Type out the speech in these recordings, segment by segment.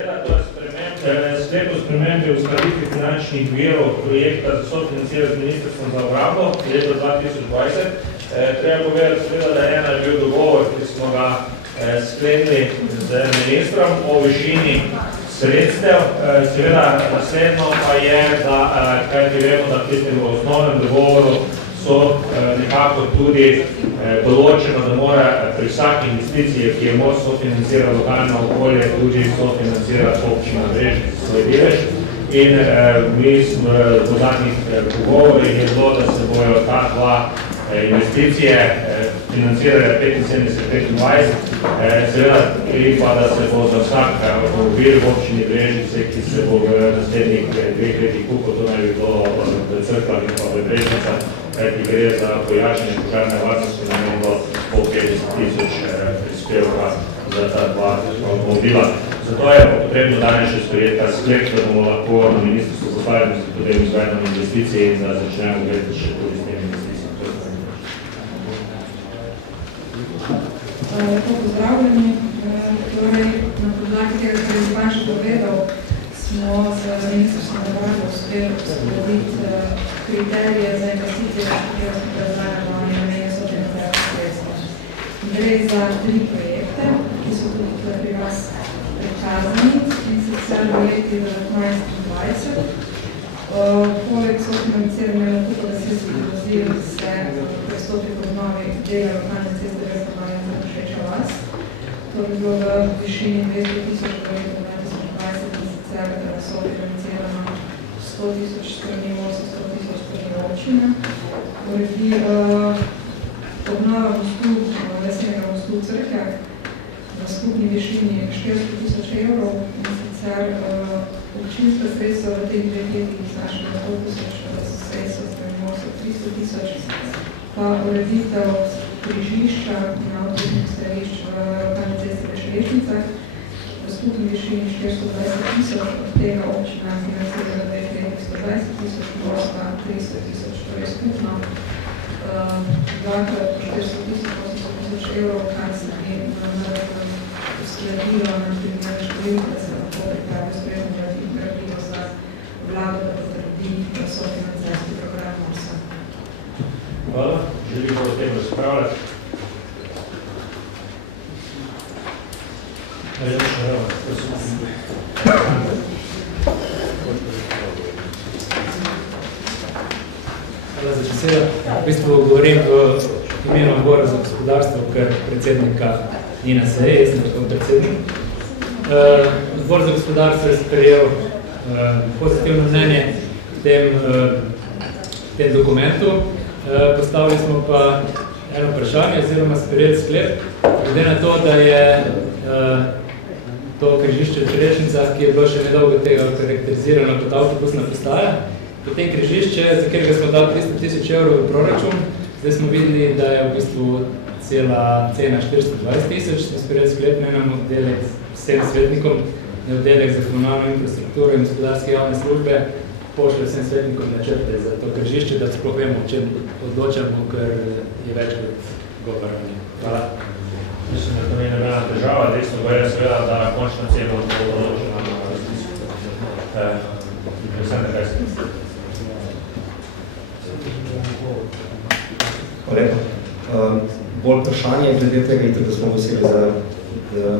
Sklepu spremembe uskladitve finančnih virov projekta za sofinanciranje z Ministrstvom za obrambo leta 2020. Treba povedati, da je bil dogovor, ki smo ga sklenili z ministrom o višini sredstev. Seveda naslednjo pa je, da kaj vemo, da v osnovnem dogovoru so nekako tudi določeno, da mora pri vsaki investiciji, ki je moč sofinancira lokalno okolje, tudi sofinancira občina Brežice svoj delež. In mi smo v zadnjih pogovorih je bilo, da se bojo ta dva investicije financirale 75-25, seveda pa, da se bo za vsak avtomobil v občini Brežice, ki se bo v naslednjih 2 letih kupil, to naj bi bilo v Crkvah in pa v Brežicah, ki gre za pojačanje požarne varnosti, namenilo po 50.000 prispevka za ta dva avtomobila. Zato je potrebno danes še sprejeti sklep, da bomo lahko na ministrstvu postavili potem izvedeno investicije in da začnemo gledati še tudi s temi investicijami. Lepo pozdravljeni. Torej, na podlagi tega, kar je Ivan še povedal, smo z ministrstvom obrambe uspeli uskladiti kriterije za investicije, za katero smo predlagali namenje sofinanciranja sredstva. Gre za 3 projekte, ki so tudi pri vas prikazani, in sicer v leti 19-20. Poleg sofinanciranja nakupa gasilskih vozil se pristopi k obnovi dela lokalne ceste Vezdovanja za Šeča vas. To bi bilo v višini 200.000 v letu 2020, in sicer sofinancirano 100.000 strani mostu, 100.000 strani občine. Uredi obnova mostu, lesenega mostu v Crkljah v skupni višini 400.000 evrov, in sicer občinska sredstva v teh 2 letih znašajo 100.000, sredstva strani mostu 300.000, pa ureditev križišča na avtobusnih stališč v lokalni cesti v Šlešnicah v skupni višini 420.000, od tega občina financira v 2 letih 120.000, mosta 300.000, to je skupno dvakrat 400.000 evrov, kar se bi uskladilo na primer številke, se lahko pripravi ustrezno gradivo za vlado, da potrdi sofinanciarski program MOS-a. Hvala. Želimo o tem razpravljati. Hvala za besedo. V bistvu govorim v imenu Odbora za gospodarstvo, ker predsednika ni na seji, jaz sem tako predsednik. Odbor za gospodarstvo je sprejel pozitivno mnenje v tem dokumentu. Postavili smo pa eno vprašanje oziroma sprejeti sklep, glede na to, da je to križišče v Črešnicah, ki je bilo še nedolgo tega karakterizirano kot avtobusna postaja. Potem križišče, za katerega smo dali 300.000 evrov v proračun, zdaj smo videli, da je v bistvu cela cena 420.000, smo sprejeli sklep, ne nam oddelek vsem svetnikom, ne oddelek za komunalno infrastrukturo in gospodarske javne službe, pošlje vsem svetnikom načrte za to križišče, da sploh vemo, o čem odločamo, ker je več kot govora o njih. Hvala. Mislim, da to ni nobena država, dejstvo pa je seveda, da končna cena bo odločena na različno. Vsem nekaj se. Hvala lepa. Bolj vprašanje glede tega, da smo veseli, da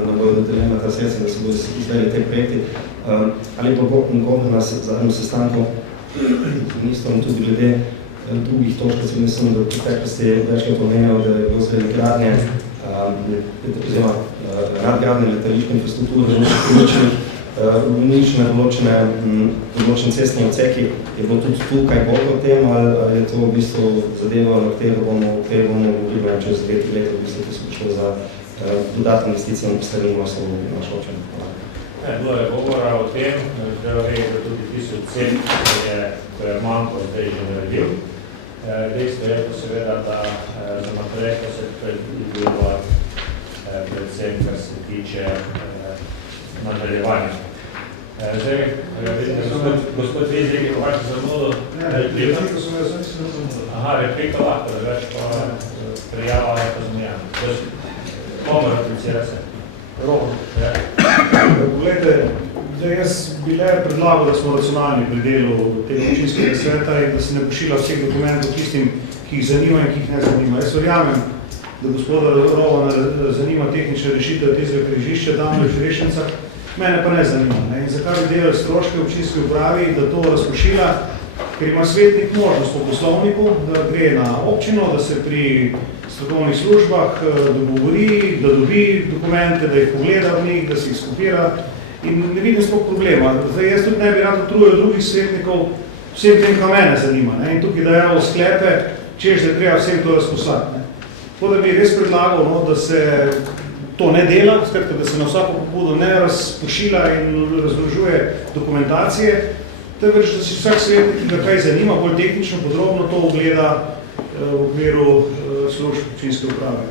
nam bojo dodeljena ta sredstva, da se bodo izvedeli te projekti. Ali pa Bog na zadnjem sestanku z ministrom tudi glede drugih točk, mislim, da v preteklosti je večkrat omenjal, da je bilo zglede gradnje, oziroma gradnje letališke infrastrukture, določene cestne odseki. Je bilo tudi tukaj bolj o tem, ali je to v bistvu zadeva, na katero bomo mogli čez 2 leta, v bistvu, ko se bo šlo za dodatne investicije in postavljeno v našo občino. Bilo je govora o tem, treba vedeti, da tudi tisto cen, ko je manjko zdaj že naredil. Dejstvo je pa seveda, da za naprej pa se predvideva predvsem, kar se tiče nadaljevanja. Zdaj, gospod Vizek je povačil za mnogo replika. Aha, replika lahko, da več pa prijava je pa zmijana. Pomor replicira se. Poglejte, Jaz bi le predlagal, da smo racionalni pri delu tega občinskega sveta in da se ne pošilja vseh dokumentov tistim, ki jih zanima in ki jih ne zanima. Jaz verjamem, da gospoda Rovana zanima tehnične rešitve tistega križišča, tam v Žrešencah, mene pa ne zanima. Ne? In zakaj bi delali stroške občinske upravi, da to razpošilja, ker ima svetnik možnost po poslovniku, da gre na občino, da se pri strokovnih službah dogovori, da dobi dokumente, da jih pogleda v njih, da se jih skopira. In ne vidim sploh problema. Zdaj, jaz tudi ne bi rad utrujil drugih svetnikov vsem tem, kaj mene zanima. Ne? In tukaj dajajo sklepe, češ, da treba vsem to razposati. Tako da bi res predlagal, no, da se to ne dela, skratka, da se na vsako pobudo ne razpošila in razložuje dokumentacije, temveč, da si vsak svetnik, ki ga kaj zanima, bolj tehnično, podrobno to ogleda v okviru služb občinske uprave.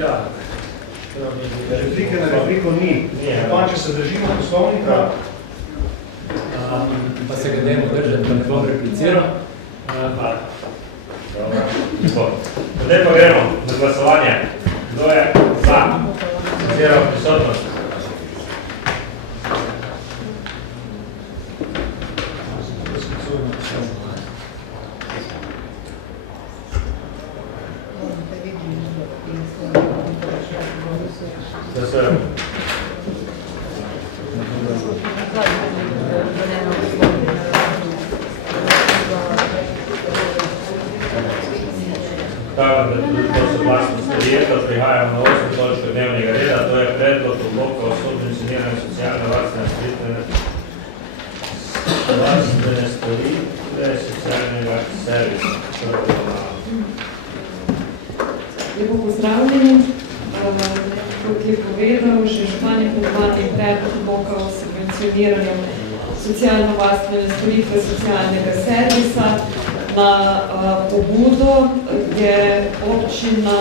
Ja. Replike na repliko ni. Pa če se držimo poslovnika, pa se ga dajmo držati, da ne bom repliciral. Zdaj pa gremo na glasovanje. Kdo je za? Zero prisotnost. Glasujemo. Stavljam, da tudi to soglasno sprejeto, prihajamo na 8. točko dnevnega reda, to je predlog odloka o subvencioniranju socialne varstvene storitve socialnega servisa. Lepo pozdravljeni. Kot je povedal, že župan je predvani predlog odloka o subvencioniranju socialno-varstvene storitve socialnega servisa. Na pobudo je občina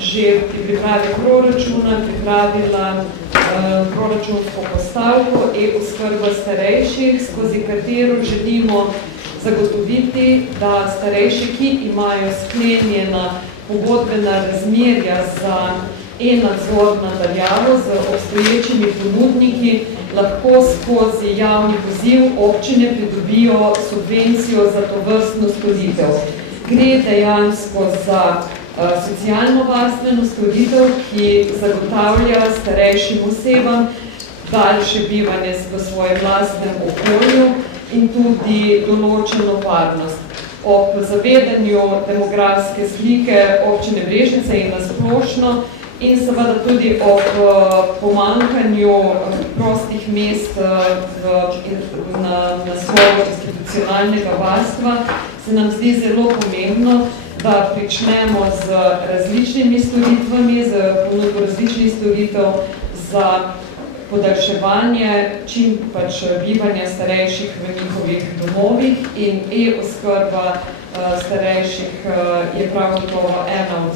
že pri pripravi proračuna pripravila proračunsko postavko e-oskrba starejših, skozi katero želimo zagotoviti, da starejši, ki imajo sklenjena pogodbena razmerja za e-nadzor nadaljavo z obstoječimi ponudniki, lahko skozi javni poziv občine pridobijo subvencijo za tovrstno storitev. Gre dejansko za socialno-varstveno storitev, ki zagotavlja starejšim osebam daljše bivanje v svojem lastnem okolju in tudi določeno varnost. Ob zavedanju demografske slike občine Brežice in nasplošno in seveda tudi ob pomanjkanju prostih mest na naslovu institucionalnega varstva se nam zdi zelo pomembno, da pričnemo z različnimi storitvami, z ponudbo različnih storitev za podaljševanje čim pač bivanja starejših v njihovih domovih in e-oskrba starejših je prav gotovo ena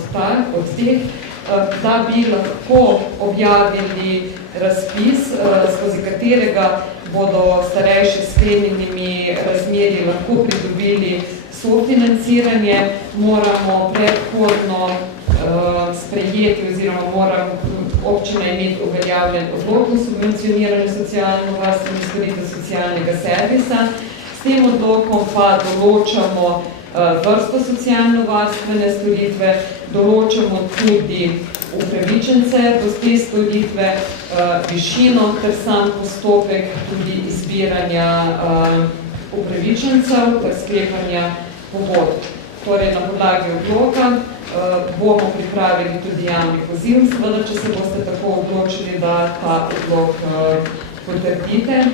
od teh, da bi lahko objavili razpis, skozi katerega bodo starejši s sklenjenimi razmerji lahko pridobili sofinanciranje, moramo predhodno sprejeti oziroma mora občina imeti uveljavljen odlok o subvencioniranju socialno-varstvenih storitev socialnega servisa. S tem odlokom pa določamo vrsto socialno-varstvene storitve, določamo tudi upravičence do te storitve, višino ter sam postopek tudi izbiranja upravičencev ter sklepanja pogodb. Torej, na podlagi odloka bomo pripravili tudi javni poziv, seveda, če se boste tako odločili, da ta odlok potrdite.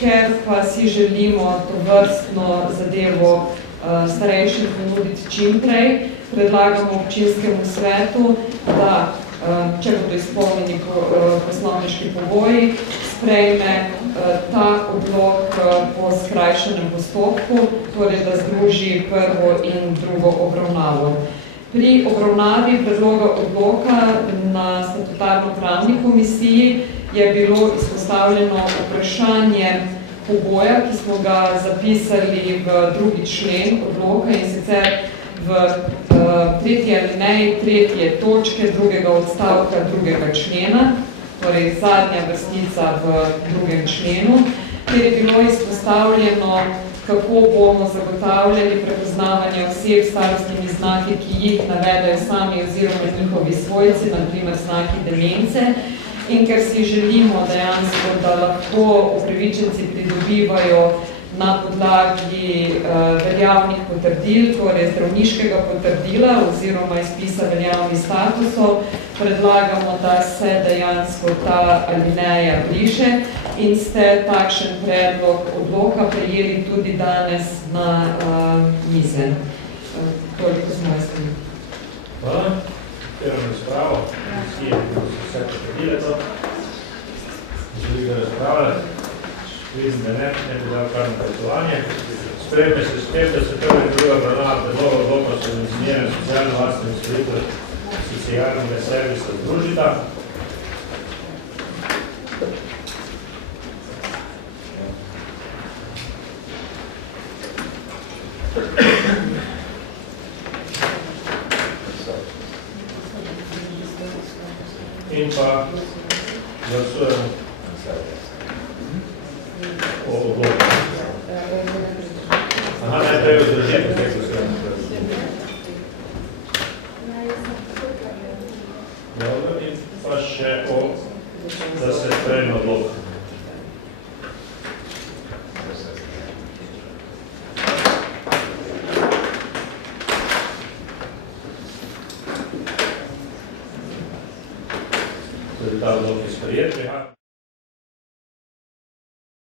Ker pa si želimo tovrstno zadevo starejšim ponuditi čim prej, predlagamo občinskemu svetu, da, če bodo izpolnjeni poslovniški pogoji, sprejme ta odlok po skrajšanem postopku, torej da združi prvo in drugo obravnavo. Pri obravnavi predloga odloka na statutarno-pravni komisiji je bilo izpostavljeno vprašanje pogoja, ki smo ga zapisali v 2. člen odloka in sicer v 3. alineji 3. točke 2. odstavka 2. člena. torej zadnja vrstica v 2. členu, kjer je bilo izpostavljeno, kako bomo zagotavljali prepoznavanje oseb s starostnimi znaki, ki jih navedajo sami oziroma njihovi svojci, na primer znaki demence. In ker si želimo dejansko, da lahko upravičenci pridobivajo na podlagi veljavnih potrdil, torej zdravniškega potrdila oziroma izpisa veljavnih statusov, predlagamo, da se dejansko ta alineja briše in ste takšen predlog odloka prejeli tudi danes na mize. Toliko z moje strani. Hvala. Odpiram razpravo. Vsi je vse potrdile to. Želi ga razpravljati. Vidim, da ne bi dal kar na glasovanje. Sprejme se s tem, da se prva in druga obravnava predloga odloka o subvencioniranju socialno-varstvenih storitev socialnega servisa združita. In pa glasujemo o odloku. Aha, najprej vzdržiti, potem glasujemo. Dobro, in pa še da se sprejme odlok. Ta odlok je sprejet.